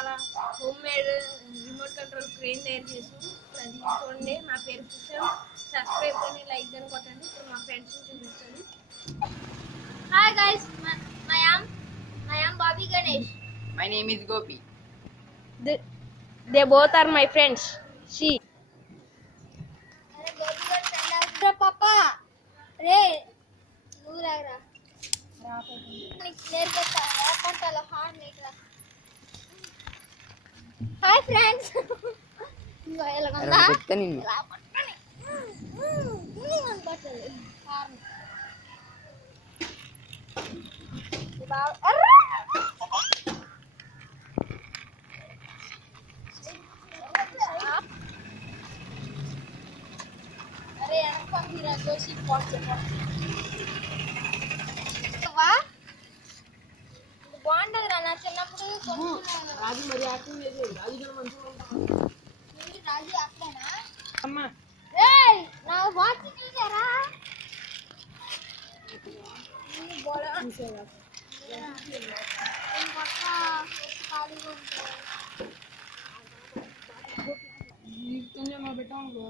ఇవాళ home made remote control crane తయారు చేసాం. అది చూడండి. నా పేరు కుషల్. సబ్స్క్రైబ్ కానీ లైక్ కానీ కొట్టండి. ఇప్పుడు మా ఫ్రెండ్స్ని చూపిస్తాను. Hi guys, I am Bobby Ganesh. My name is Gopi. They both are my friends. See. अरे गोपी का फ्रेंड है पापा रे दूर आ रहा क्लियर करता है अपन चलो हार निकला हाय फ्रेंड्स ये लगंदा पत्तनी ला पत्तनी नहीं मन पत्तनी हार बाल अरे अरे यार कौन भी रखो सी पॉट से वाह బాగుంటది రా నా చిన్నప్పుడు కొనుక్కున్నాను రాజు మరి యాక్టింగ్ చేసి రాజు గారు మంచిగా ఏంటి రాజు అట్లేనా అమ్మా. ఏయ్ నా వాచ్ తీసారా నీ బోల చూసేవా నేను పక్క ఖాళీగా ఉంటాను కొంచెం పెట్టాము